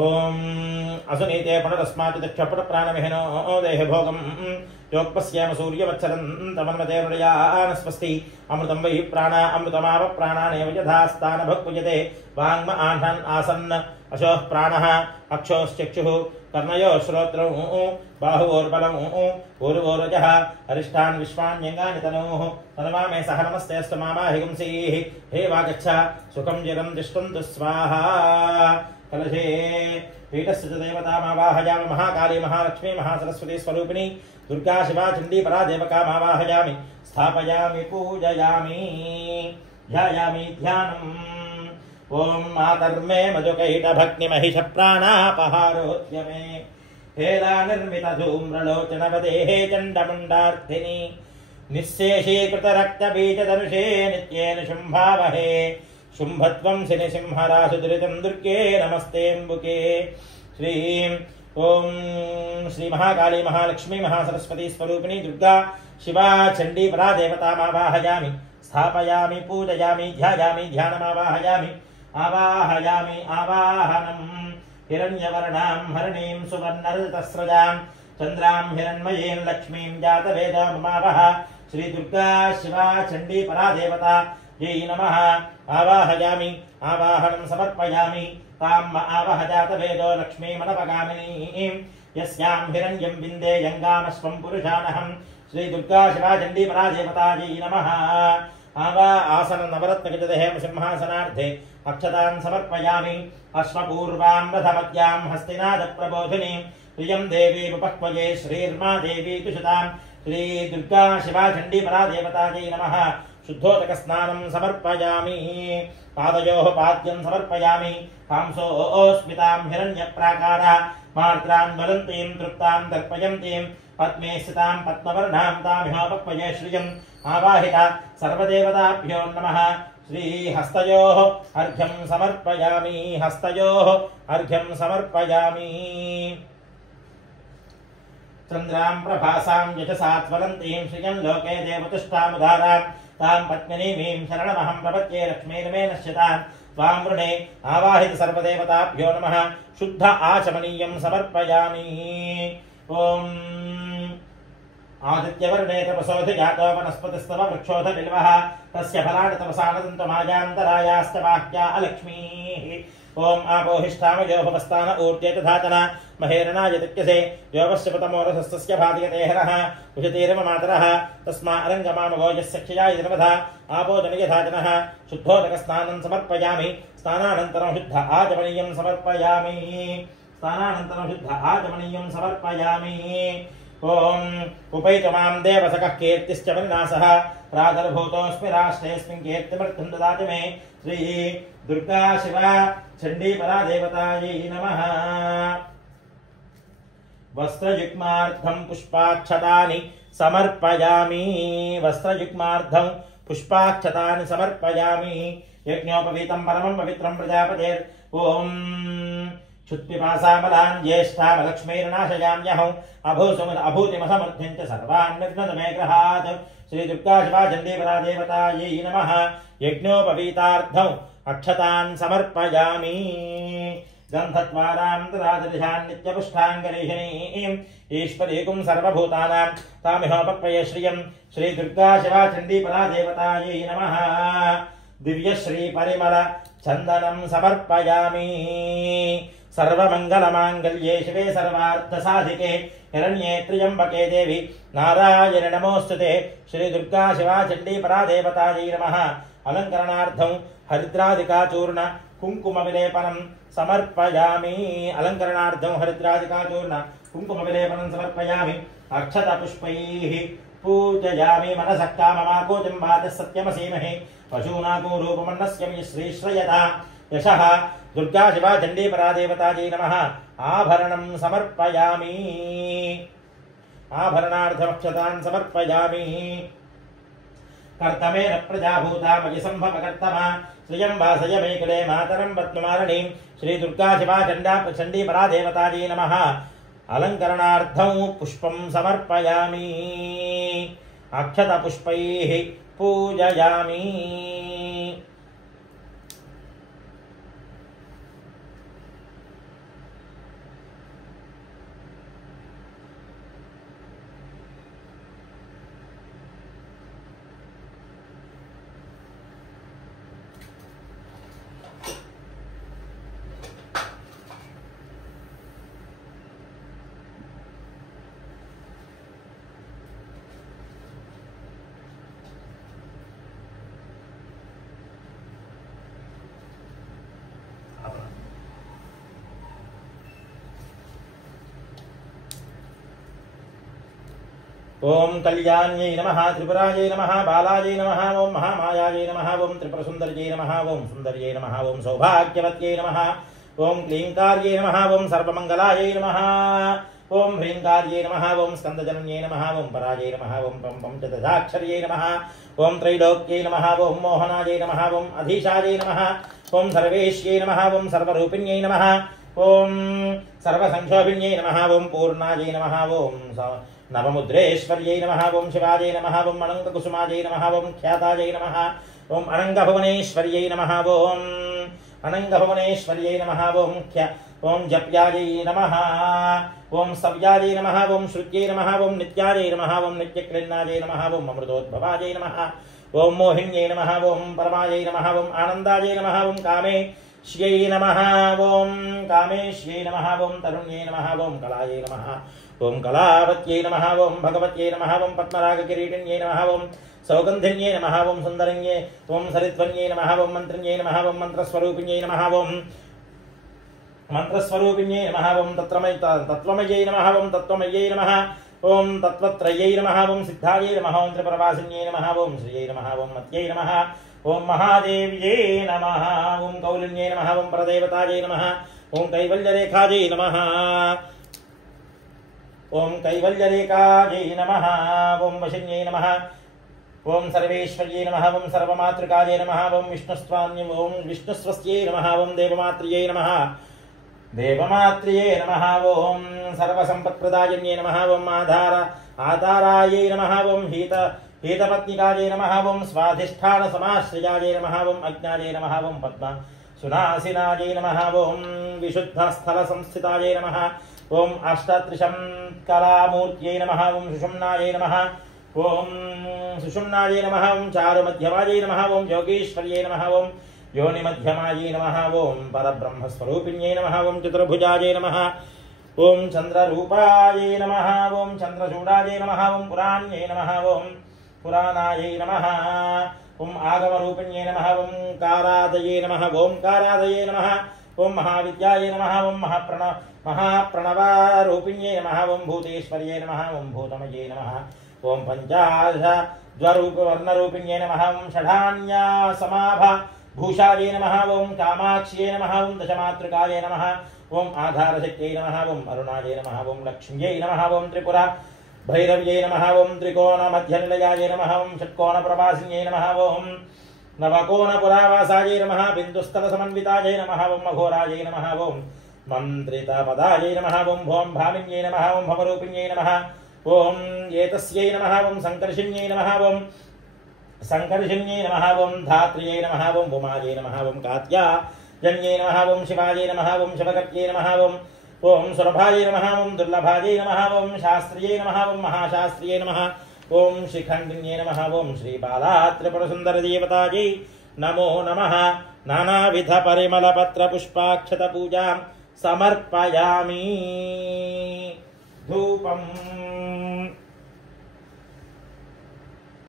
ओम असुनीते पुनरस्मात् दक्षपुट प्राणविहिनो देह भोगम योगपस्याम सूर्यवत्सरं तमन्मते मृडयान स्वस्ति अमृतं वै प्राण अमृतमाव प्राणानेव यथा स्थान भक्पुजते वाङ्म आह्नन् आसन्न अशोः प्राणः अक्षोश्चक्षुः कर्णयोः श्रोत्रौ बाहुवोर्बलम् ऊर्वोरजः अरिष्टान् विश्वान्यङ्गानि तनोः तनवामे सह नमस्तेऽस्तु मामाहिगुंसीः हे वागच्छ सुखं चिरं तिष्ठन्तु स्वाहा कलशे पीठस्य च देवतामावाहयामि महाकाली महालक्ष्मी महासरस्वती स्वरूपिणी दुर्गा शिवा चण्डी परादेवकामावाहयामि स्थापयामि पूजयामि ध्यायामि ध्यानम् ओम मातर्मे मधुकैटभग्निमहिष प्राणापहारोऽद्य मे हेला निर्मित धूम्रलोचनवदेः चण्डमुण्डार्थिनि निःशेषीकृतरक्तबीजधनुषे नित्येन शुम्भावहे शुम्भत्वं सिनिसिंहरासु दुरितं दुर्गे नमस्तेऽम्बुके श्रीं ओम श्री महाकाली महालक्ष्मी महासरस्वती स्वरूपिणी दुर्गा शिवा चण्डी परादेवतामावाहयामि स्थापयामि पूजयामि ध्यायामि ध्यानमावाहयामि आवाहयामि आवाहनम् हिरण्यवर्णां हरणीं सुवर्णरजतस्रजां चन्द्रां हिरण्मयीं लक्ष्मीं जातवेदममावह श्री दुर्गा शिवा चण्डी परादेवता जय नमः आवाहयामि आवाहनं समर्पयामि ताम् आवह जातवेदो लक्ष्मीमनपगामिनीं यस्यां हिरण्यं विन्देयङ्गामश्वं पुरुषानहं श्री दुर्गा शिवा चण्डी परादेवता जय नमः आवा आसन नवरत्नगजहेम सिंहासनार्थे अक्षतान् समर्पयामि अश्वपूर्वां रथमद्यां हस्तिनादप्रबोधिनीं प्रियं देवी उपक्वये श्रीर्मा देवी कुशतां श्री दुर्गा शिवा चण्डी परादेवता जय नमः शुद्धोदकस्नानं समर्पयामि पादयोः पाद्यं समर्पयामि कांसोऽस्मितां हिरण्यप्राकारा मार्द्रां ज्वलन्तीं तृप्तां दर्पयन्तीं पद्मे स्थितां पद्मवर्णां तामिहोपक्वये श्रियम् आवाहिता सर्वदेवताभ्यो नमः श्रीहस्तयोः अर्घ्यं समर्पयामि हस्तयोः अर्घ्यं समर्पयामि चन्द्रां प्रभासां यशसा ज्वलन्तीं श्रियं लोके देवतुष्टामुदारां तां पद्मिनीमीं शरणमहं प्रपद्ये लक्ष्मीर्मे नश्यतां त्वां वृणे आवाहित सर्वदेवताभ्यो नमः शुद्ध आचमनीयं समर्पयामि ओम आदित्यवर्णे तपसोऽधिजातो वनस्पतिस्तव वृक्षोऽध बिल्वः तस्य फलानि तपसानदन्तमायान्तरायास्तवाह्या अलक्ष्मीः ओम आपोहिष्ठामयो भवस्तान ऊर्जे तथातना महेरणाय दिक्यसे योपश्यपतमोरसस्तस्य भादयते हरः उषतीर्ममातरः तस्मा अरङ्गमामवो यस्य क्षयाय निर्वधा आपो जनयथाजनः शुद्धोदकस्नानं समर्पयामि स्नानानन्तरं शुद्ध आचमनीयं समर्पयामि स्नानानन्तरं शुद्ध आचमनीयं समर्पयामि ओम उपैतमां देवसखः कीर्तिश्च विन्यासः प्रादर्भूतोऽस्मि राष्ट्रेऽस्मिन् कीर्तिमर्थं ददाति मे श्री दुर्गा शिवा चण्डी परादेवतायै नमः वस्त्रयुग्मार्थं पुष्पाक्षतानि समर्पयामि वस्त्रयुग्मार्थं पुष्पाक्षतानि समर्पयामि यज्ञोपवीतं परमं पवित्रं प्रजापतेर् ओम क्षुत्पिपासामलान् ज्येष्ठामलक्ष्मीर्नाशयाम्यहम् अभूतिमसमर्थ्यं च सर्वान् विघ्नतमे ग्रहात् श्री दुर्गा शिवा चण्डी परादेवतायै नमः यज्ञोपवीतार्थम् अक्षतान् समर्पयामि गन्धद्वारां ददातिदिशान् नित्यपुष्टाङ्गरीहिणीं ईश्वरीकुं सर्वभूतानां तामिहोपक्वये श्रियं श्री दुर्गा शिवा चण्डी परादेवतायै नमः दिव्यश्री परिमल चन्दनं समर्पयामि सर्वमङ्गलमाङ्गल्ये शिवे सर्वार्थसाधिके हिरण्ये त्र्यम्बके देवी नारायण नमोऽस्तुते श्री दुर्गा शिवा चण्डी परादेवतायै नमः अलङ्करणार्थं हरिद्रादिकाचूर्ण कुङ्कुमविलेपनं समर्पयामि अलङ्करणार्थं हरिद्रादिकाचूर्ण कुङ्कुमविलेपनं समर्पयामि अक्षतपुष्पैः पूजयामि मनसः काममाकोतिं वाचः सत्यमसीमहि पशूनाको रूपमन्नस्य श्रीश्रयता यशः दुर्गा शिवा चण्डी परादेवतायै नमः आभरणं समर्पयामि आभरणार्थमक्षतान् समर्पयामि कर्तमेन प्रजाभूता मयि सम्भवकर्तमा श्रियं वासय मे कुले मातरं पद्ममालिनीं श्री दुर्गा शिवा चण्डी परादेवतायै नमः अलङ्करणार्थं पुष्पं समर्पयामि अक्षतपुष्पैः पूजयामि ओम कल्याण्यै नमः त्रिपुरायै नमः बालायै नमः ओम महामायायै नमः ओम त्रिपुरसुन्दर्यै नमः ओम सुन्दर्यै नमः ओम सौभाग्यवत्यै नमः ओम क्लींकार्यै नमः ओम सर्वमंगलायै नमः ओम ह्रींकार्यै नमः ओम स्कंदजनन्यै नमः ओम परायै नमः ओम पंचदशाक्षर्यै नमः ओम त्रैलोक्यै नमः ओम मोहनायै नमः ओम अधीशायै नमः ओम सर्वेश्यै नमः ओम सर्वरूपिण्यै नमः ओम सर्वसंक्षोभिण्यै नमः ओम पूर्णायै नमः ओम नवमुद्रेश्वर्यै नमः ओम शिवायै नमः ओम अनंतकुसुमायै नमः ओम ख्यातायै नमः ओम अनंगभुवनेश्वर्यै नमः ओम अनंगभुवनेश्वर्यै नमः ओम जप्यायै नमः ओम सव्यायै नमः ओम श्रुत्यै नमः ओम नित्यायै नमः ओम नित्यक्लिन्नायै नमः ओम अमृतोद्भवायै नमः ओम मोहिन्यै नमः ओम परमायै नमः ओम आनन्दायै नमः ओम कामेश्यै नमः ओम कामेश्यै नमः ओम तरुण्यै नमः ओम कलायै नमः ओम कलावत्यै नमः ओम भगवत्यै नमः ओम पद्मरागकिरीटिन्यै नमः ओम सौगन्धिन्यै नमः ओम सुन्दरन्यै ओम सरित्वन्यै नमः ओम मन्त्रिण्यै नमः ओम मन्त्रस्वरूपिण्यै नमः ओम मंत्रस्वरूपिण्यै नमः ओम तत्त्वमयै नमः ओम तत्त्वमयै नमः ओम तत्त्वत्रयै नमः ओम सिद्धायै नमः ओम त्रिपुरवासिन्यै नमः ओम श्रियै नमः ओम मत्यै नमः ओम महादेव्यै नमः ओम कौलिन्यै नमः ओम परदेवतायै नमः ओम कैवल्यरेखायै नमः ओम कैवल्यरेखायै नमः ओम वशिन्यै नमः ओम सर्वेश्वर्यै नमः ओम सर्वमातृकायै नमः ओम विष्णुस्वान्य ओम विष्णुस्वस्यै नमः ओम देवमात्र्यै नमः देवमात्र्यै नमः ओम सर्वसम्पत्प्रदायिन्यै नमः ओम आधारायै नमः ओम हीतपत्निकायै नमः ओम स्वाधिष्ठानसमाश्रयायै नमः ओम अज्ञायै नमः ओम पद्म सुनासिनायै नमः ओम विशुद्धस्थलसंस्थितायै नमः ओम अष्टत्रिशं कलामूर्त्यै नमः ओम सुषुम्नायै नमः ओम सुषुम्नायै नमः ओम चारुमध्यमायै नमः ओम योगीश्वर्यै नमः ओम योनिमध्यमायै नमः ओम परब्रह्मस्वरूपिण्यै नमः ओम चतुर्भुजायै नमः ओम चन्द्ररूपायै नमः ओम चन्द्रचूडायै नमः ओम पुराण्यै नमः ओम पुराणायै नमः ओम आगमरूपिण्यै नमः ओम कारादये नमः ओंकारादये नमः ओम महाविद्यायै नमः ओम महाप्रणवारूपिण्यै नमः ओम भूतेश्वर्यै नमः ओम भूतमये नमः ओम पंचाशद्वरूपवर्णरूपिण्यै नमः ओम षडान्यासमाभ भूषायै नमः ओम कामाक्ष्यै नमः ओम दशमातृकायै नमः ओम आधारशक्त्यै नमः ओम अरुणायै नमः ओम लक्ष्म्यै नमः ओम त्रिपुरा भैरव्यै नमः ओम त्रिकोणमध्यनिलयायै नमः ओम षट्कोणप्रवासिन्यै नमः ओम नवकोणपुरावासायै नमः बिन्दुस्थलसमन्वितायै नमः ओम अघोरायै नमः ओम मन्त्रितपदायै नमः ओम भोम भामिन्यै नमः ओम भवरूपिण्यै नमः ओम एतस्यै नमः ओम संकर्षिण्यै नमः ओम संकर्षिण्यै नमः ओम धात्र्यै नमः ओम उमायै नमः ओम कात्यायन्यै नमः ओम शिवायै नमः ओम शिवकट्यै नमः ओम सुरभायै नमः ओम दुर्लभायै नमः ओम शास्त्रियै नमः ओम महाशास्त्रियै नमः ओम शिखण्डिन्यै नमः ओम श्रीबाला त्रिपुरसुन्दरदेवतायै नमो नमः नानाविधपरिमलपत्रपुष्पाक्षतपूजां समर्पयामि धूपम्